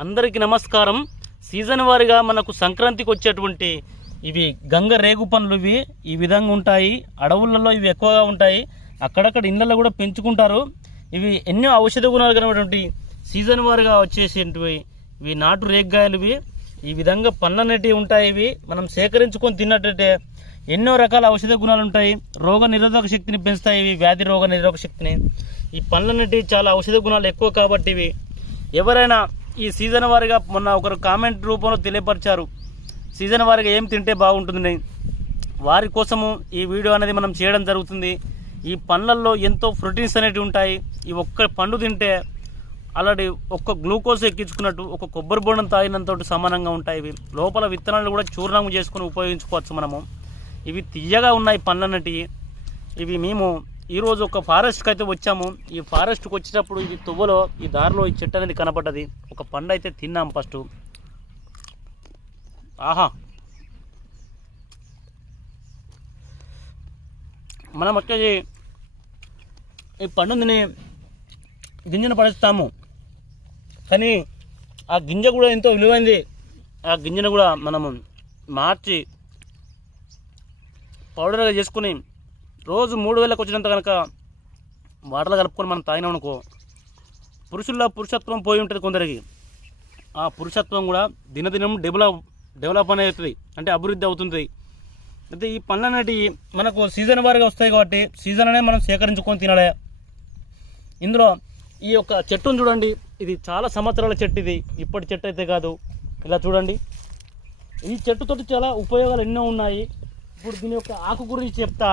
అందరికీ నమస్కారం. సీజన్ వారిగా మనకు సంక్రాంతికి వచ్చేటువంటి ఇవి గంగ రేగు పనులు ఇవి. ఈ విధంగా ఉంటాయి. అడవులలో ఇవి ఎక్కువగా ఉంటాయి. అక్కడక్కడ ఇళ్ళల్లో కూడా పెంచుకుంటారు. ఇవి ఎన్నో ఔషధ గుణాలు కలిగినటువంటి సీజన్ వారిగా వచ్చేసేటివి ఇవి నాటు రేగ్గాయలు ఇవి. ఈ విధంగా పండ్లు అనేటివి ఉంటాయి ఇవి. మనం సేకరించుకొని తిన్నట్టయితే ఎన్నో రకాల ఔషధ గుణాలు ఉంటాయి. రోగ నిరోధక శక్తిని పెంచుతాయి ఇవి. వ్యాధి రోగ నిరోధక శక్తిని. ఈ పండ్లు అనేటివి చాలా ఔషధ గుణాలు ఎక్కువ కాబట్టి ఇవి. ఎవరైనా ఈ సీజన్ వారిగా మొన్న ఒకరు కామెంట్ రూపంలో తెలియపరిచారు. సీజన్ వారిగా ఏం తింటే బాగుంటుంది వారి కోసము ఈ వీడియో అనేది మనం చేయడం జరుగుతుంది. ఈ పండ్లల్లో ఎంతో ప్రోటీన్స్ అనేటివి ఉంటాయి. ఈ ఒక్క పండు తింటే అలాంటి ఒక్క గ్లూకోజ్ ఎక్కించుకున్నట్టు ఒక కొబ్బరి బోండం తాగినంత సమానంగా ఉంటాయి ఇవి. లోపల విత్తనాలు కూడా చూర్ణం చేసుకొని ఉపయోగించుకోవచ్చు మనము. ఇవి తీయగా ఉన్నాయి పండ్లన్నటి. ఇవి మేము ఈరోజు ఒక ఫారెస్ట్కి అయితే వచ్చాము. ఈ ఫారెస్ట్కి వచ్చేటప్పుడు ఇది తువ్వలో ఈ దారిలో ఈ చెట్టు అనేది కనపడ్డది. ఒక పండు అయితే తిన్నాం ఫస్ట్ ఆహా. మనం వచ్చేసి ఈ పండుని గింజను పడేస్తాము. కానీ ఆ గింజ కూడా ఎంతో విలువైంది. ఆ గింజను కూడా మనము మార్చి పౌడర్గా చేసుకుని రోజు మూడు వేలకు వచ్చినంత కనుక వాటర్లో కలుపుకొని మనం తాగినామనుకో పురుషుల్లో పురుషత్వం పోయి ఉంటుంది కొందరికి. ఆ పురుషత్వం కూడా దినదినం డెవలప్ డెవలప్ అనేది అవుతుంది అంటే అభివృద్ధి అవుతుంది. అయితే ఈ పండ్లు అనేటివి మనకు సీజన్ వారిగా వస్తాయి కాబట్టి సీజన్ అనేది మనం సేకరించుకొని తినాలి. ఇందులో ఈ యొక్క చెట్టును చూడండి ఇది చాలా సంవత్సరాల చెట్టు ఇది ఇప్పటి చెట్టు అయితే కాదు. ఇలా చూడండి. ఈ చెట్టుతోటి చాలా ఉపయోగాలు ఎన్నో ఉన్నాయి. ఇప్పుడు దీని యొక్క ఆకు గురించి చెప్తా.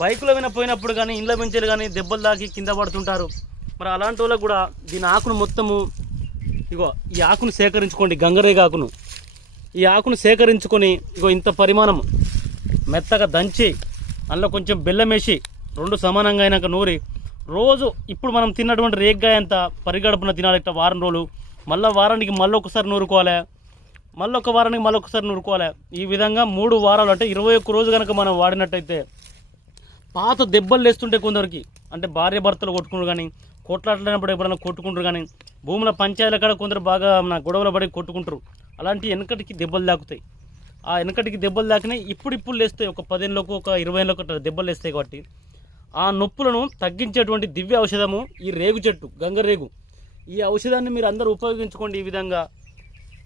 బైకుల మీద పోయినప్పుడు కానీ ఇండ్ల పెంచేలు కానీ దెబ్బలు తాకి కింద పడుతుంటారు. మరి అలాంటి వాళ్ళకు కూడా దీని ఆకును మొత్తము ఇగో ఈ ఆకును సేకరించుకోండి గంగరేగ ఆకును. ఈ ఆకును సేకరించుకొని ఇగో ఇంత పరిమాణం మెత్తగా దంచి అందులో కొంచెం బెల్లం వేసి రెండు సమానంగా అయినాక నూరి రోజు ఇప్పుడు మనం తిన్నటువంటి రేగ్గాయ అంత పరిగడుపున తినాలి ఇట్లా వారం రోజులు. మళ్ళీ వారానికి మళ్ళీ ఒకసారి నూరుకోవాలి. మళ్ళీ ఒక వారానికి మళ్ళీ ఒకసారి నూరుకోవాలి. ఈ విధంగా మూడు వారాలు అంటే ఇరవై ఒక్క రోజు కనుక మనం వాడినట్టయితే పాత దెబ్బలు లేస్తుంటే కొందరికి అంటే భార్య భర్తలు కొట్టుకుంటారు కానీ కొట్లాడలేనప్పుడు ఎప్పుడైనా కొట్టుకుంటారు కానీ భూముల పంచాయతీల కాడ కొందరు బాగా మన గొడవలు పడి కొట్టుకుంటారు. అలాంటి వెనకటికి దెబ్బలు దాకుతాయి ఆ వెనకటికి దెబ్బలు దాకినాయి ఇప్పుడు ఇప్పుడు లేస్తాయి. ఒక పదిహేనులకు ఒక ఇరవై ఏళ్ళకు అట్లా దెబ్బలు లేస్తాయి కాబట్టి. ఆ నొప్పులను తగ్గించేటువంటి దివ్య ఔషధము ఈ రేగు చెట్టు గంగరేగు ఈ ఔషధాన్ని మీరు అందరూ ఉపయోగించుకోండి ఈ విధంగా.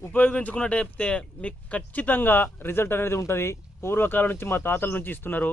ఉపయోగించుకున్నట్టయితే మీకు ఖచ్చితంగా రిజల్ట్ అనేది ఉంటుంది. పూర్వకాలం నుంచి మా తాతల నుంచి ఇస్తున్నారు.